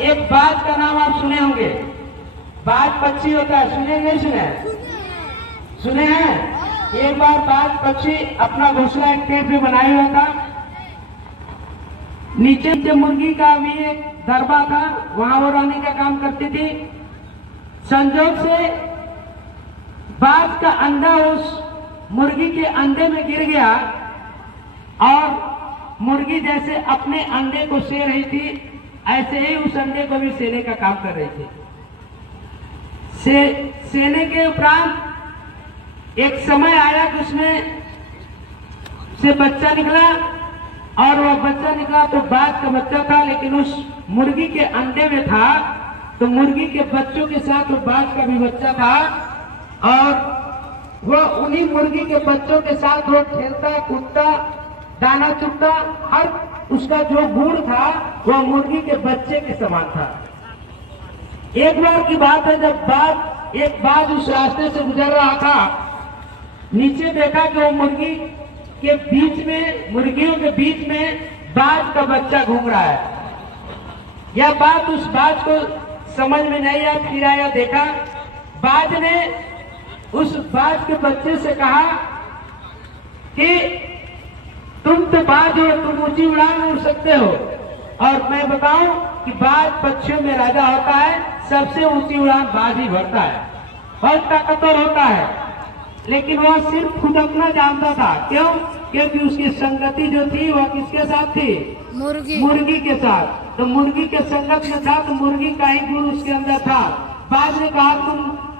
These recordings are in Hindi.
एक बाज का नाम आप सुने होंगे, बाज पक्षी होता है, सुने नहीं सुने? सुने हैं? एक बार बाज पक्षी अपना घोंसला एक पेड़ पे बनाया हुआ था। नीचे मुर्गी का भी एक दरबा था, वहां वो रहने का काम करती थी। संजोग से बाज का अंडा उस मुर्गी के अंडे में गिर गया और मुर्गी जैसे अपने अंडे को से रही थी, ऐसे ही उस अंडे को भी सेने का काम कर रही थी। सेने के उपरांत एक समय आया कि उसमें से बच्चा निकला, और वह बच्चा निकला तो बाज का बच्चा था, लेकिन उस मुर्गी के अंडे में था, तो मुर्गी के बच्चों के साथ वो बाज का भी बच्चा था, और वह उन्हीं मुर्गी के बच्चों के साथ वो खेलता कूदता दाना चुगता, हर उसका जो गुण था वह मुर्गी के बच्चे के समान था। एक बार की बात है, जब एक बाज उस रास्ते से गुजर रहा था, नीचे देखा कि वो मुर्गी के बीच में, मुर्गियों के बीच में बाज का बच्चा घूम रहा है। यह बात उस बाज को समझ में नहीं आया, फिर आया देखा, बाज ने उस बाज के बच्चे से कहा कि तुम तो बाज हो, तुम ऊंची उड़ान उड़ सकते हो, और मैं बताऊं कि बाज पक्षियों में राजा होता है, सबसे ऊंची उड़ान बाज ही भरता है, बहुत ताकतवर होता है। लेकिन वह सिर्फ खुद अपना जानता था। क्यों? क्योंकि उसकी संगति जो थी वह किसके साथ थी? मुर्गी के साथ। तो मुर्गी के संगत में था, तो मुर्गी का ही गुण उसके अंदर था। बाज ने कहा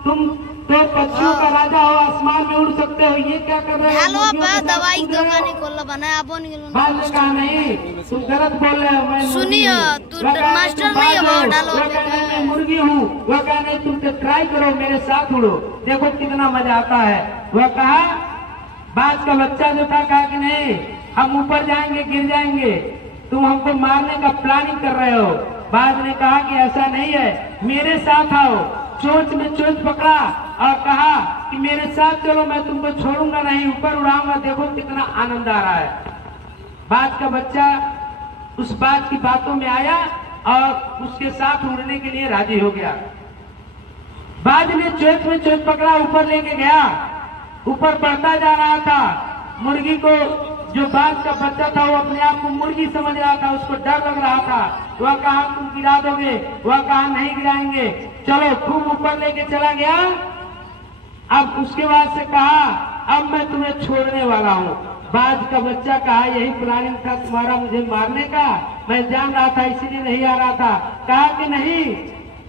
तुम तो पक्षियों का राजा हो, आसमान में उड़ सकते हो, ये क्या कर रहे हो? दवाई दुकान खोल बनाया बाज ने कहा नहीं, तुम गलत बोल रहे हो, मैं सुनिए, तू मास्टर नहीं है, वो डालो। मैं मुर्गी हूँ। वह कहा नहीं, तुम तो ट्राई करो, मेरे साथ उड़ो, देखो कितना मजा आता है। वह कहा, बाज का बच्चा जो था कहा कि नहीं, हम ऊपर जाएंगे, गिर जाएंगे, तुम हमको मारने का प्लानिंग कर रहे हो। बाज ने कहा कि ऐसा नहीं है, मेरे साथ आओ। चोंच में चोंच पकड़ा और कहा कि मेरे साथ चलो, मैं तुमको छोड़ूंगा नहीं, ऊपर उड़ाऊंगा, देखो कितना आनंद आ रहा है। बाज का बच्चा उस बाज की बातों में आया और उसके साथ उड़ने के लिए राजी हो गया। बाज ने चोंच में चोंच पकड़ा, ऊपर लेके गया, ऊपर बढ़ता जा रहा था। मुर्गी को, जो बाज का बच्चा था, वो अपने आप को मुर्गी समझ रहा था, उसको डर लग रहा था। वह कहा तुम गिरा दोगे, वह कहा नहीं गिराएंगे, चलो, खूब ऊपर लेके चला गया। अब उसके बाद से कहा, अब मैं तुम्हें छोड़ने वाला हूँ। बाज का बच्चा कहा, यही प्लानिंग था तुम्हारा मुझे मारने का, मैं जान रहा था, इसीलिए नहीं आ रहा था। कहा कि नहीं,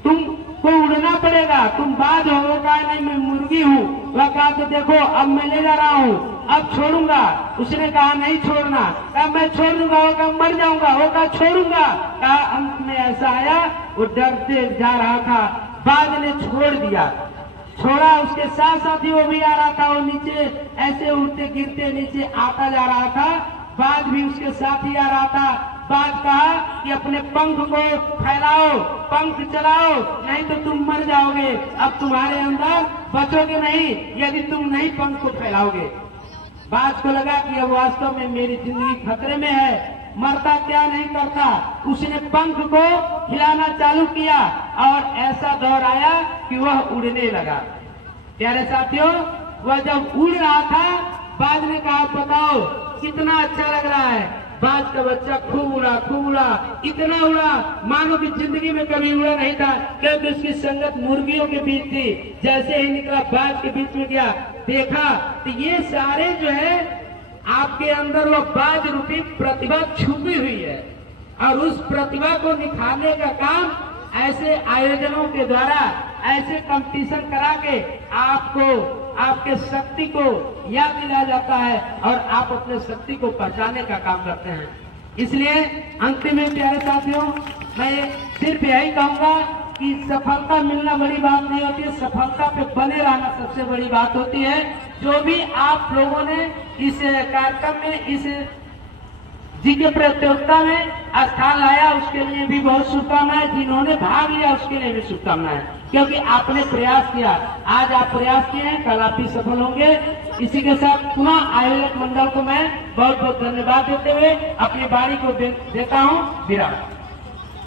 तुमको उड़ना पड़ेगा, तुम बाज हो। वो कहा नहीं, मैं मुर्गी हूँ। वह कहा तो देखो, अब मैं ले जा रहा हूँ, अब छोड़ूंगा। उसने कहा नहीं छोड़ना। कहा मैं छोड़ दूंगा। वो कहा मर जाऊंगा। वो कहा छोड़ूंगा। कहा अंत में ऐसा आया, वो डरते जा रहा था, बाज ने छोड़ दिया। छोड़ा, उसके साथ साथ ही वो भी आ रहा था, वो नीचे ऐसे उड़ते गिरते नीचे आता जा रहा था, बाज भी उसके साथ ही आ रहा था। बाज कहा कि अपने पंख को फैलाओ, पंख चलाओ, नहीं तो तुम मर जाओगे, अब तुम्हारे अंदर बचोगे नहीं यदि तुम नहीं पंख को फैलाओगे। बाज को लगा कि अब वास्तव में मेरी जिंदगी खतरे में है, मरता क्या नहीं करता। उसने पंख को हिलाना चालू किया और ऐसा दौर आया कि वह उड़ने लगा। प्यारे साथियों, वह जब उड़ रहा था, बाज ने कहा बताओ कितना अच्छा लग रहा है। बाज का बच्चा खूब उड़ा, इतना उड़ा मानो कि जिंदगी में कभी उड़ा नहीं था, क्योंकि उसकी संगत मुर्गियों के बीच थी। जैसे ही निकला, बाज के बीच में गया, देखा तो ये सारे जो है आपके अंदर वो बाज रूपी प्रतिभा छुपी हुई है, और उस प्रतिभा को निखारने का काम ऐसे आयोजनों के द्वारा, ऐसे कंपटीशन करा के आपको, आपके शक्ति को याद दिलाया जाता है और आप अपने शक्ति को पहचानने का काम करते हैं। इसलिए अंतिम में प्यारे साथियों, मैं सिर्फ यही कहूंगा कि सफलता मिलना बड़ी बात नहीं होती है, सफलता पे बने रहना सबसे बड़ी बात होती है। जो भी आप लोगों ने इस कार्यक्रम में, इस जीके प्रतियोगिता में स्थान लाया, उसके लिए भी बहुत शुभकामनाएं। जिन्होंने भाग लिया उसके लिए भी शुभकामनाएं, क्योंकि आपने प्रयास किया। आज आप प्रयास किए हैं, कल आप भी सफल होंगे। इसी के साथ पुनः आयोजक मंडल को मैं बहुत बहुत धन्यवाद देते हुए अपनी बारी को देता हूं विराम।